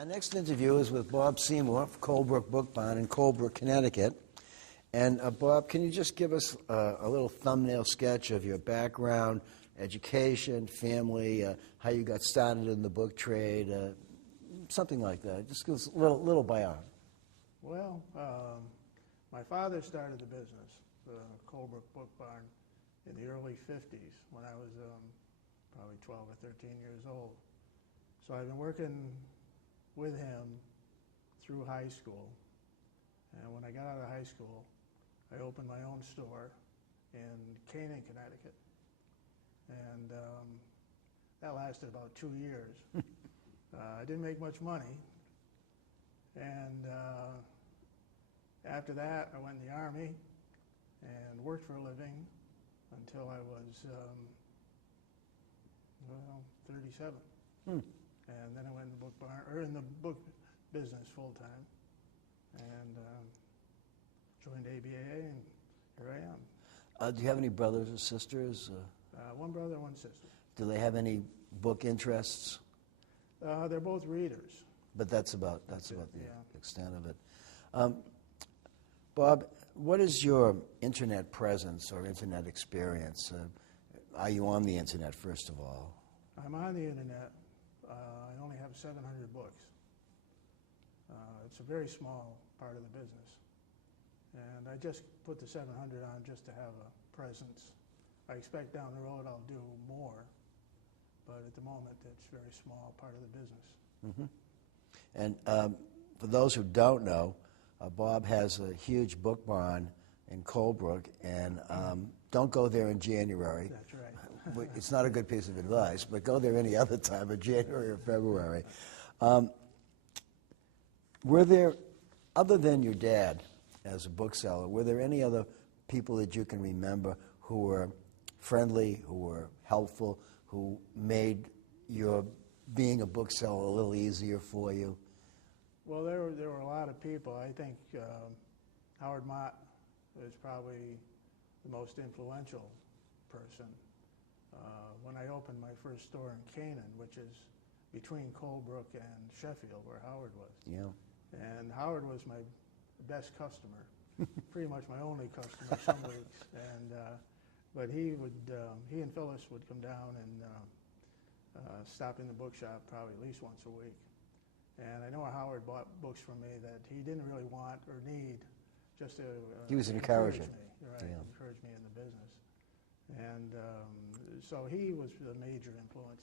Our next interview is with Bob Seymour of Colebrook Book Barn in Colebrook, Connecticut. And Bob, can you just give us a little thumbnail sketch of your background, education, family, how you got started in the book trade, something like that? Just give us a little bio. Well, my father started the business, the Colebrook Book Barn, in the early 50s when I was probably 12 or 13 years old. So I've been working with him through high school. And when I got out of high school, I opened my own store in Canaan, Connecticut. And that lasted about 2 years. I didn't make much money. And after that, I went in the Army and worked for a living until I was, 37. And then I went in the book barn, or in the book business full time, and joined ABA, and here I am. Do you have any brothers or sisters? One brother, one sister. Do they have any book interests? They're both readers. But that's about the yeah. extent of it. Bob, what is your internet presence or internet experience? Are you on the internet, first of all? I'm on the internet. I only have 700 books. It's a very small part of the business. And I just put the 700 on just to have a presence. I expect down the road I'll do more, but at the moment it's a very small part of the business. Mm-hmm. And for those who don't know, Bob has a huge book barn in Colebrook, and don't go there in January. That's right. It's not a good piece of advice, but go there any other time of January or February. Were there, other than your dad as a bookseller, were there any other people that you can remember who were friendly, who were helpful, who made your being a bookseller a little easier for you? Well, there were a lot of people. I think Howard Mott is probably the most influential person. When I opened my first store in Canaan, which is between Colebrook and Sheffield, where Howard was. Yeah. And Howard was my best customer, pretty much my only customer some weeks. And but he and Phyllis would come down and stop in the bookshop probably at least once a week. And I know Howard bought books from me that he didn't really want or need, just to he was an encourager. Me, right? Yeah. Encourage me in the business. And so he was a major influence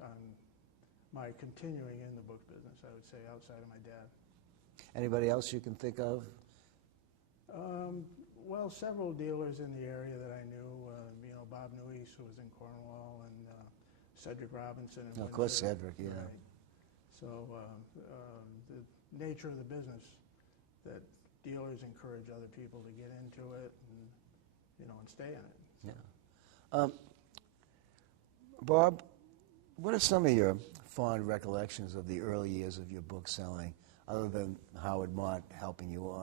on my continuing in the book business, I would say, outside of my dad. Anybody else you can think of? Well, several dealers in the area that I knew, Bob Nuis, who was in Cornwall, and Cedric Robinson in Windsor. Of course, Cedric, yeah. Right. So the nature of the business, that dealers encourage other people to get into it and stay in it. Yeah. Bob, what are some of your fond recollections of the early years of your book selling, other than Howard Mott helping you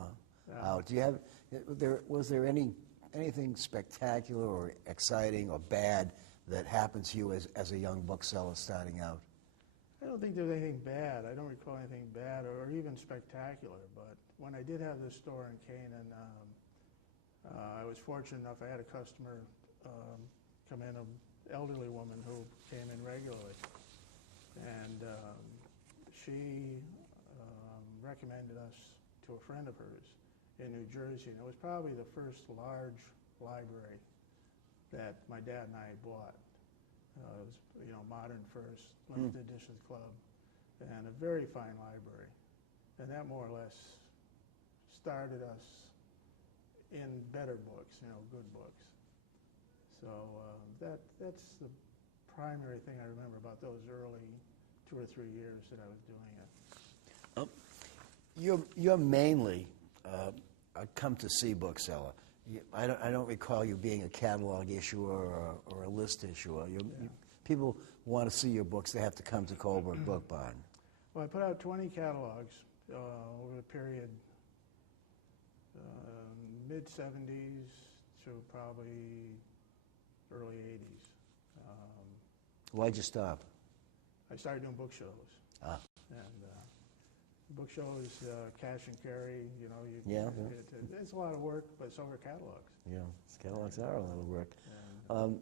out? Do you have? Was there anything spectacular or exciting or bad that happened to you as a young bookseller starting out? I don't think there's anything bad. I don't recall anything bad or even spectacular. But when I did have this store in Canaan, I was fortunate enough. I had a customer come in, an elderly woman who came in regularly, and she recommended us to a friend of hers in New Jersey, and it was probably the first large library that my dad and I bought. It was, modern first, limited editions club, and a very fine library, and that more or less started us in better books, good books. So that's the primary thing I remember about those early 2 or 3 years that I was doing it. You're mainly a come-to-see bookseller. I don't recall you being a catalog issuer or a list issuer. People want to see your books, they have to come to Colebrook Book Barn. Well, I put out 20 catalogs over the period mid-'70s to probably early 80s. Why'd you stop? I started doing book shows. Ah. And book shows, cash and carry, you know, Yeah, it's a lot of work, but so are catalogs. Yeah, catalogs are a lot of work. And,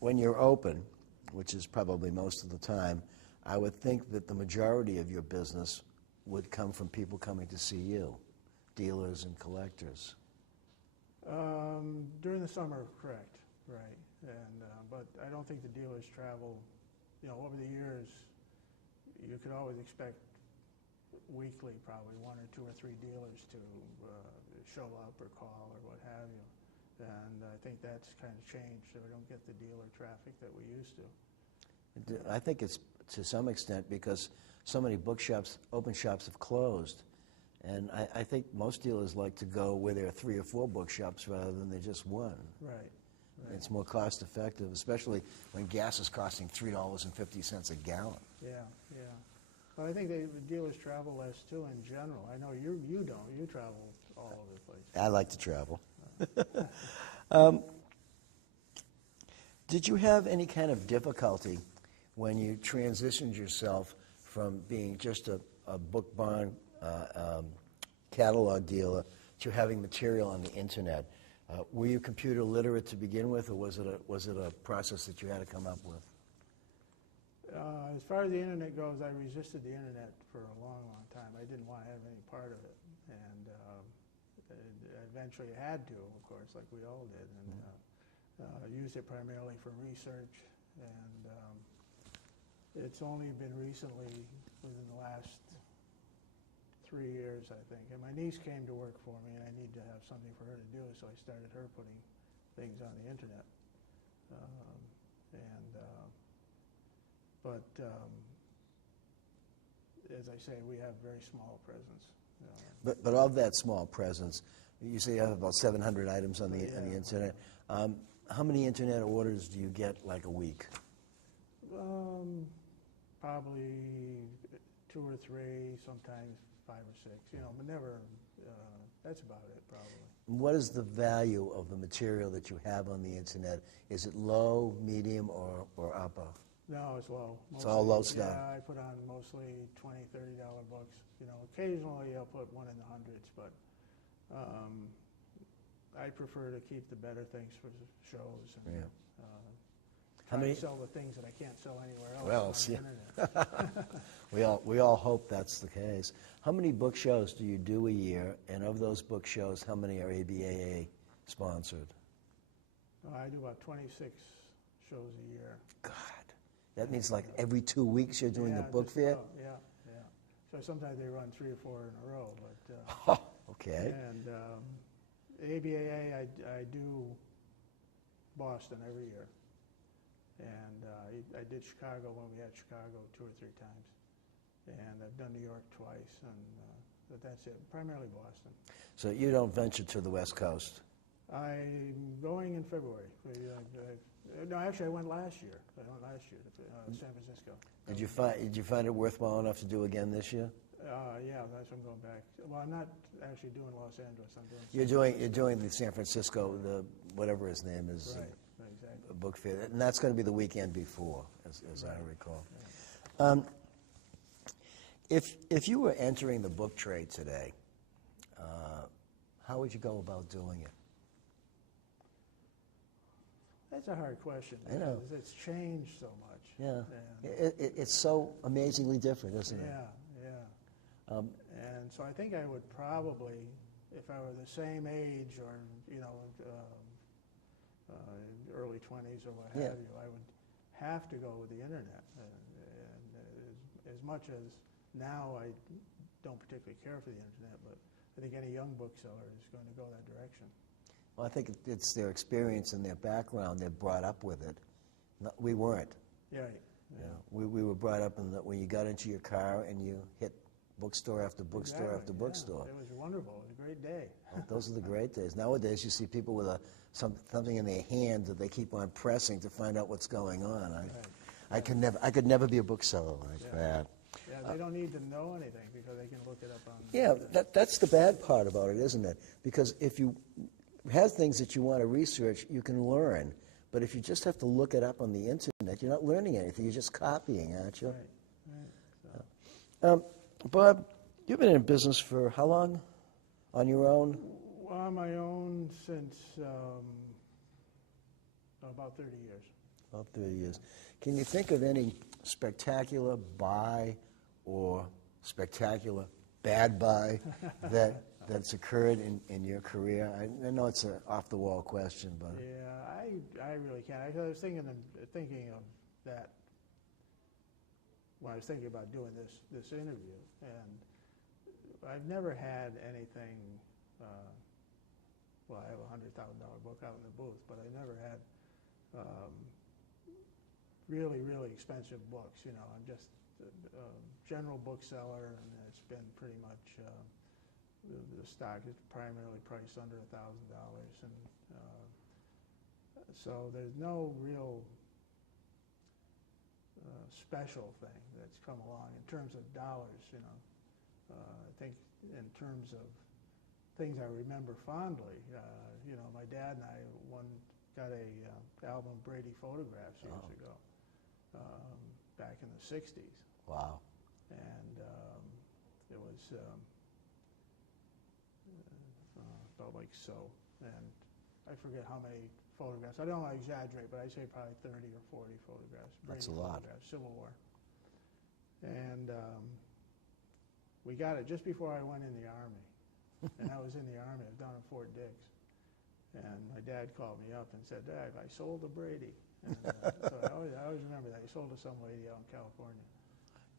When you're open, which is probably most of the time, I would think that the majority of your business would come from people coming to see you, dealers and collectors. during the summer, correct, right. And but I don't think the dealers travel. You know, over the years, you could always expect weekly, probably 1 or 2 or 3 dealers to show up or call or what have you. And I think that's kind of changed, so we don't get the dealer traffic that we used to. I think it's to some extent because so many bookshops, open shops have closed. And I think most dealers like to go where there are 3 or 4 bookshops rather than there's just one. Right. It's more cost effective, especially when gas is costing $3.50 a gallon. Yeah, yeah. But I think the dealers travel less too in general. I know you don't. You travel all over the place. I like to travel. Did you have any kind of difficulty when you transitioned yourself from being just a book barn catalog dealer to having material on the internet? Were you computer literate to begin with, or was it a process that you had to come up with? As far as the internet goes, I resisted the internet for a long, long time. I didn't want to have any part of it, and eventually I had to, of course, like we all did, and used it primarily for research. And it's only been recently, within the last 3 years, I think. And my niece came to work for me, and I needed to have something for her to do, so I started her putting things on the internet. But as I say, we have very small presence. But of that small presence, you say you have about 700 items on the internet. How many internet orders do you get like a week? Probably 2 or 3, sometimes 5 or 6. You know, but never. That's about it, probably. What is the value of the material that you have on the internet? Is it low, medium, or upper? No, it's low. It's all low stuff. Yeah, I put on mostly $20, $30 books. You know, occasionally I'll put one in the hundreds, but I prefer to keep the better things for shows. And, How many? to sell the things that I can't sell anywhere else Well, on the yeah. internet. We all hope that's the case. How many book shows do you do a year? And of those book shows, how many are ABAA sponsored? I do about 26 shows a year. God, that means like every 2 weeks you're doing the book just fair? about, yeah. So sometimes they run 3 or 4 in a row, but. Okay. And ABAA, I do Boston every year. And I did Chicago when we had Chicago 2 or 3 times. And I've done New York twice, but that's it, primarily Boston. So you don't venture to the West Coast? I'm going in February. No, actually, I went last year. To San Francisco. Did you find it worthwhile enough to do again this year? Yeah, that's why I'm going back. Well, I'm not actually doing Los Angeles. I'm doing. You're doing the San Francisco, the whatever his name is. Right, exactly. Book fair, and that's going to be the weekend before, as I recall. Yeah. If you were entering the book trade today, how would you go about doing it? That's a hard question. I know. Because it's changed so much. Yeah, And it's so amazingly different, isn't it? yeah. And so I think I would probably, if I were the same age or, early 20s or what have you, I would have to go with the internet. And as much as now I don't particularly care for the internet, but I think any young bookseller is going to go that direction. Well, I think it's their experience and their background. They're brought up with it. We weren't. Yeah. We were brought up in that when you got into your car and you hit bookstore after bookstore after bookstore. It was wonderful. It was a great day. Well, those are the great days. Nowadays, you see people with something in their hand that they keep on pressing to find out what's going on. I could never be a bookseller like that. Yeah, they don't need to know anything because they can look it up on. Yeah, that's the bad part about it, isn't it? Because if you have things that you want to research, you can learn. But if you just have to look it up on the internet, you're not learning anything. You're just copying, aren't you? Right. So, Bob, you've been in business for how long? On your own? on my own since about 30 years. About 30 years. Can you think of any spectacular buy or spectacular bad buy that's occurred in your career? I know it's an off-the-wall question, but... Yeah, I really can't. I was thinking of that when I was thinking about doing this interview, and I've never had anything. Well, I have a $100,000 book out in the booth, but I never had really, really expensive books. You know, I'm just a general bookseller, and it's been pretty much the stock is primarily priced under $1,000, and so there's no real special thing that's come along in terms of dollars. You know, I think in terms of things I remember fondly. You know, my dad and I got a album of Brady photographs years ago, back in the '60s. Wow. And it was about like so. And I forget how many photographs. I don't want to exaggerate, but I'd say probably 30 or 40 photographs. That's Brady a lot. Photographs, Civil War. And we got it just before I went in the Army. And I was in the Army. I was down in Fort Dix. And my dad called me up and said, Dad, I sold to Brady. And, so I always remember that. He sold to some lady out in California.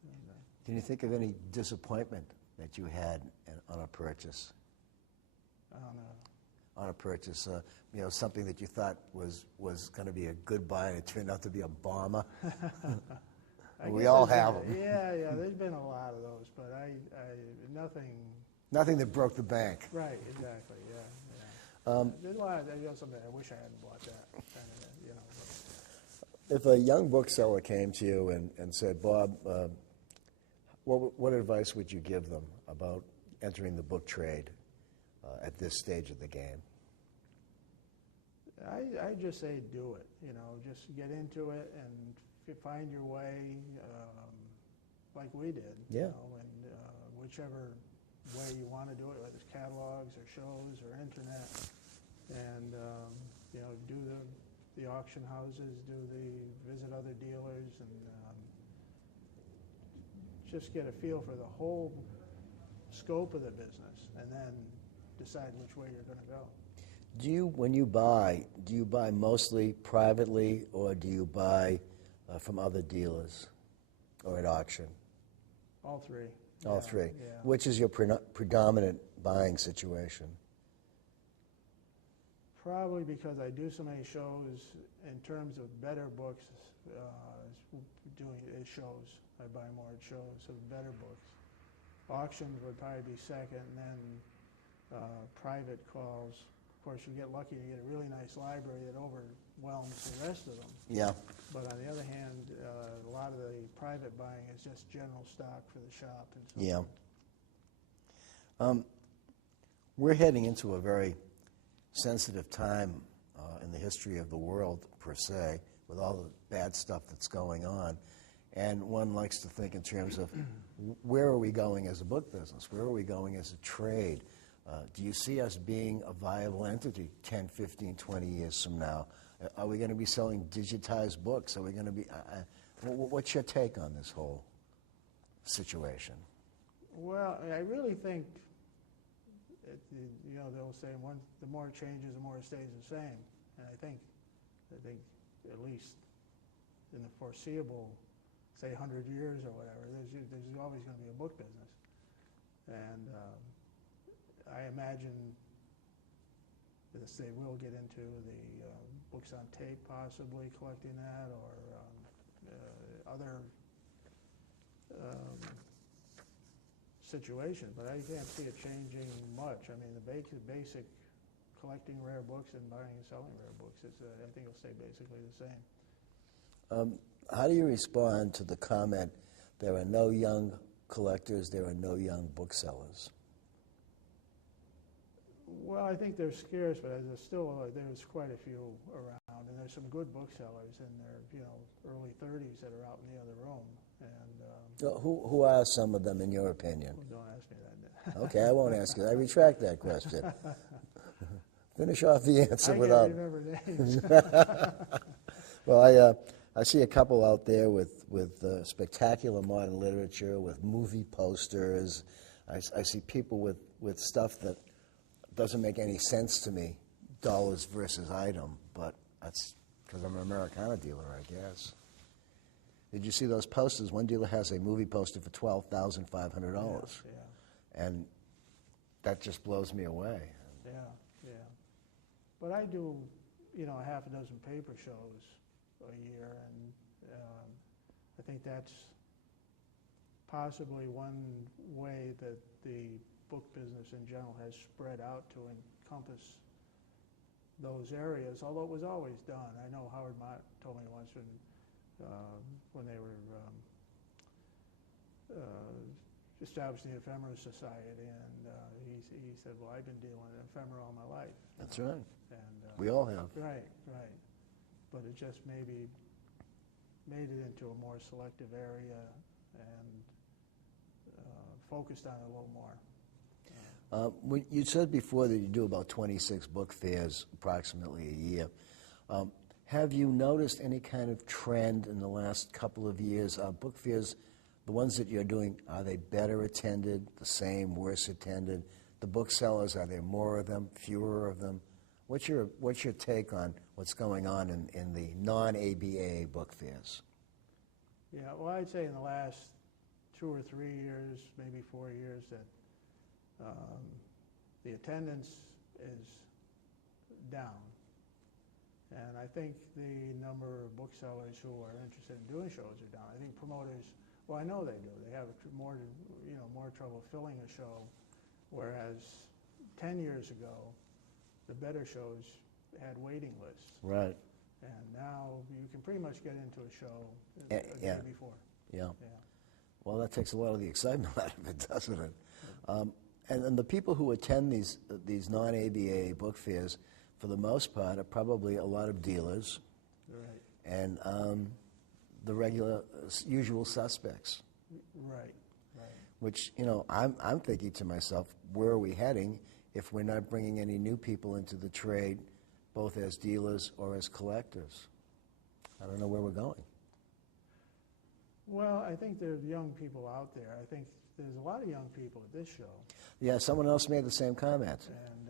And, Can you think of any disappointment that you had on a purchase? I don't know. On a purchase, you know, something that you thought was going to be a good buy and it turned out to be a bomber? We all have them. Yeah, there's been a lot of those, but nothing. Nothing that broke the bank. Right, exactly, yeah. There's a lot of, something I wish I hadn't bought that, kind of, you know. If a young bookseller came to you and said, Bob, what advice would you give them about entering the book trade at this stage of the game? I just say do it, you know, just get into it and find your way like we did. Yeah. You know, and whichever way you want to do it, whether it's catalogs or shows or internet, and you know, do the auction houses, visit other dealers, and just get a feel for the whole scope of the business, and then decide which way you're going to go. When you buy, do you buy mostly privately or do you buy from other dealers or at auction? All three. All three. Yeah. Which is your predominant buying situation? Probably because I do so many shows in terms of better books, doing shows. I buy more at shows of better books. Auctions would probably be second, and then private calls. Of course, you get lucky and you get a really nice library that overwhelms the rest of them. Yeah. But on the other hand, a lot of the private buying is just general stock for the shop and so Yeah. We're heading into a very sensitive time in the history of the world, per se, with all the bad stuff that's going on. And one likes to think in terms of where are we going as a book business? Where are we going as a trade? Do you see us being a viable entity 10, 15, 20 years from now? Are we going to be selling digitized books? Are we going to be... what's your take on this whole situation? Well, I really think, you know, they'll say the more it changes, the more it stays the same. And I think at least in the foreseeable, say 100 years or whatever, there's always going to be a book business. And I imagine they will get into the books on tape, possibly collecting that, or other situation, but I can't see it changing much. I mean, the basic collecting rare books and buying and selling rare books, I think it'll stay basically the same. How do you respond to the comment, there are no young collectors, there are no young booksellers? Well, I think they're scarce, but there's quite a few around, and there's some good booksellers in their, early 30s that are out in the other room. And Who are some of them, in your opinion? well, don't ask me that. Okay, I won't ask you. I retract that question. Finish off the answer I without... can't remember names. Well, I see a couple out there with spectacular modern literature, with movie posters. I see people with stuff that doesn't make any sense to me, dollars versus item, but that's because I'm an Americana dealer, I guess. Did you see those posters? One dealer has a movie poster for $12,500. Yeah. And that just blows me away. Yeah. But I do, a half a dozen paper shows a year, and I think that's possibly one way that the book business in general has spread out to encompass those areas, although it was always done. I know Howard Mott told me once when they were establishing the Ephemera Society, and he said, well, I've been dealing with ephemera all my life. That's right. And, We all have. Right. But it just maybe made it into a more selective area and focused on it a little more. You said before that you do about 26 book fairs approximately a year. Have you noticed any kind of trend in the last couple of years? Book fairs, the ones that you're doing, are they better attended, the same, worse attended? The booksellers, are there more of them, fewer of them? What's your take on what's going on in the non-ABA book fairs? Yeah, well, I'd say in the last 2 or 3 years, maybe 4 years, that the attendance is down. And I think the number of booksellers who are interested in doing shows are down. I think promoters, well, I know they do. They have more trouble filling a show, whereas 10 years ago, the better shows had waiting lists. Right. And now you can pretty much get into a show a day before. Yeah. Well, that takes a lot of the excitement out of it, doesn't it? And the people who attend these non-ABA book fairs, for the most part, are probably a lot of dealers. Right. And the regular, usual suspects. Right. Which, I'm thinking to myself, where are we heading if we're not bringing any new people into the trade, both as dealers or as collectors? I don't know where we're going. Well, I think there's young people out there. I think there's a lot of young people at this show. Yeah, someone else made the same comment. And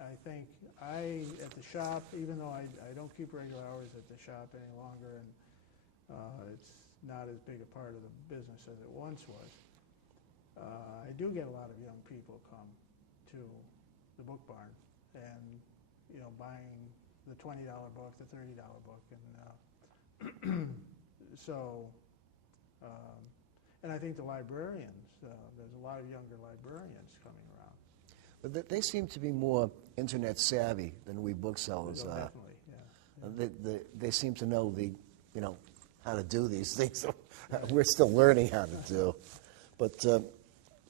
I think at the shop, even though I don't keep regular hours at the shop any longer, and it's not as big a part of the business as it once was, I do get a lot of young people come to the book barn and, buying the $20 book, the $30 book, and so, and I think the librarians, there's a lot of younger librarians coming around. But they seem to be more internet savvy than we booksellers are. Definitely, yeah. They seem to know how to do these things. We're still learning how to do. But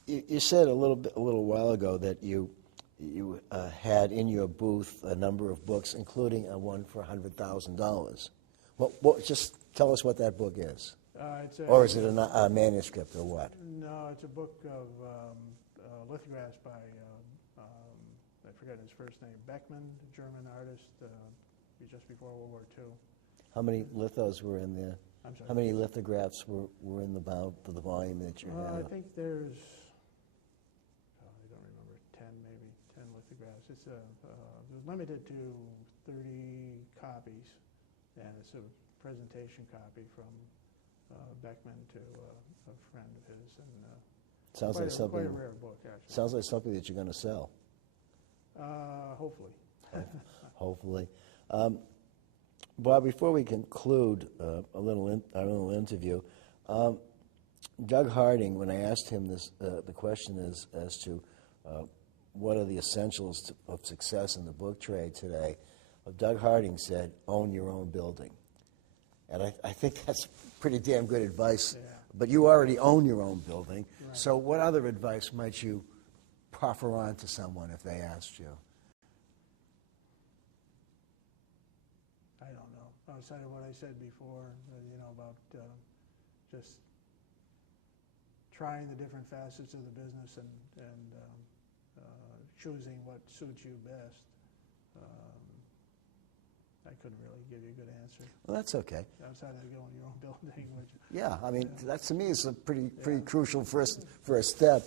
you said a little while ago that you had in your booth a number of books, including one for $100,000. Just tell us what that book is. Or is it a manuscript or what? No, it's a book of lithographs by, I forget his first name, Beckman, a German artist, just before World War II. How many lithos were in there? I'm sorry? How many lithographs were in the volume that you had? I think there's, I don't remember, 10 maybe, 10 lithographs. It's it was limited to 30 copies, and it's a presentation copy from Beckman to a friend of his, and Sounds like something. Quite a rare book, actually. Sounds like something that you're going to sell. Hopefully. Hopefully. Bob, before we conclude our little interview, Doug Harding, when I asked him this, the question is as to what are the essentials of success in the book trade today, Doug Harding said, own your own building. And I think that's pretty damn good advice. Yeah. But you already own your own building. Right. So what other advice might you proffer on to someone if they asked you? I don't know. Outside of what I said before, about just trying the different facets of the business and choosing what suits you best. I couldn't really give you a good answer. Well, that's okay. Outside of going your own building, which Yeah, I mean, that to me is a pretty crucial first step.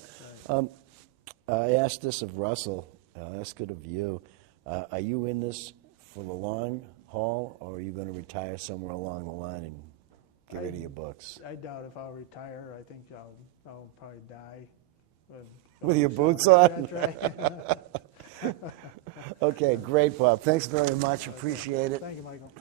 I asked this of Russell. I'll ask it of you. Are you in this for the long haul, or are you going to retire somewhere along the line and get rid of your books? I doubt if I'll retire. I think I'll probably die. With your boots on? That's right. Okay, great, Bob. Thanks very much. Appreciate it. Thank you, Michael.